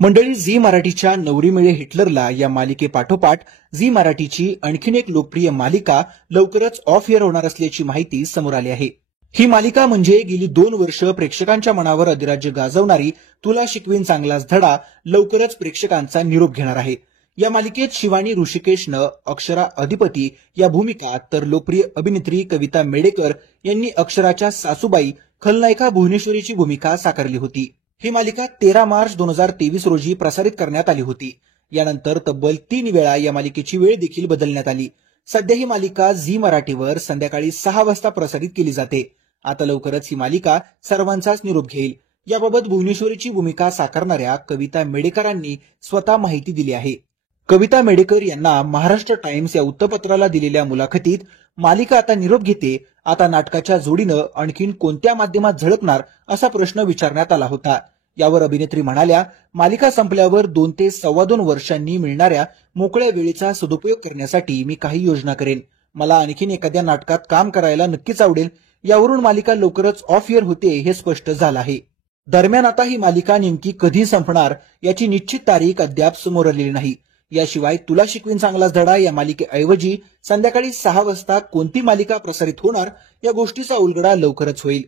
मंडळी, झी मराठीच्या नवरी मिळे हिटलरला या मालिकेपाठोपाठ झी मराठीची आणखीन एक लोकप्रिय मालिका लवकरच ऑफ एअर होणार असल्याची माहिती समोर आली आहे। ही मालिका म्हणजे गेली 2 वर्ष प्रेक्षकांच्या मनावर अधिराज्य गाजवणारी तुला शिकवीन चांगलाच धडा लवकरच प्रेक्षकांचा निरोप घेणार आहे। या मालिकेत शिवानी ऋषिकेशनं अक्षरा अधिपती या भूमिका, तर लोकप्रिय अभिनेत्री कविता मेडेकर यांनी अक्षराच्या सासूबाई खलनायिका भुवनेश्वरीची भूमिका साकारली होती। ही मालिका 13 मार्च 2023 रोजी प्रसारित करण्यात आली होती। यानंतर तब्बल 3 वेळा या मालिकेची वेळ देखील बदलण्यात आली। सध्या ही मालिका झी मराठीवर संध्याकाळी 6 वाजता प्रसारित केली जाते। आता लवकरच ही मालिका सर्वांचाच निरोप घेईल। याबाबत भुवनेश्वरीची भूमिका साकारणाऱ्या कविता मेडेकरांनी स्वतः माहिती दिली आहे। कविता मेडेकर यांना महाराष्ट्र टाइम्स या वृत्तपत्राला दिलेल्या मुलाखतीत मालिका आता निरोप घेते, आता नाटकाच्या जोडीनं आणखीन कोणत्या माध्यमात झळकणार असा प्रश्न विचारण्यात आला होता। यावर अभिनेत्री म्हणाल्या, मालिका संपल्यावर 2 ते 2.25 वर्षांनी मिळणाऱ्या मोकळ्या वेळेचा सदुपयोग करण्यासाठी मी काही योजना करेन। मला आणखीन एखाद्या नाटकात काम करायला नक्कीच आवडेल। यावरून मालिका लवकरच ऑफ एअर होते हे स्पष्ट झालं आहे। दरम्यान आता ही मालिका नेमकी कधी संपणार याची निश्चित तारीख अद्याप समोर आलेली नाही। याशिवाय तुला शिकवीन चांगलाच धडा या मालिकेऐवजी संध्याकाळी 6 वाजता कोणती मालिका प्रसारित होणार या गोष्टीचा उलगडा लवकरच होईल।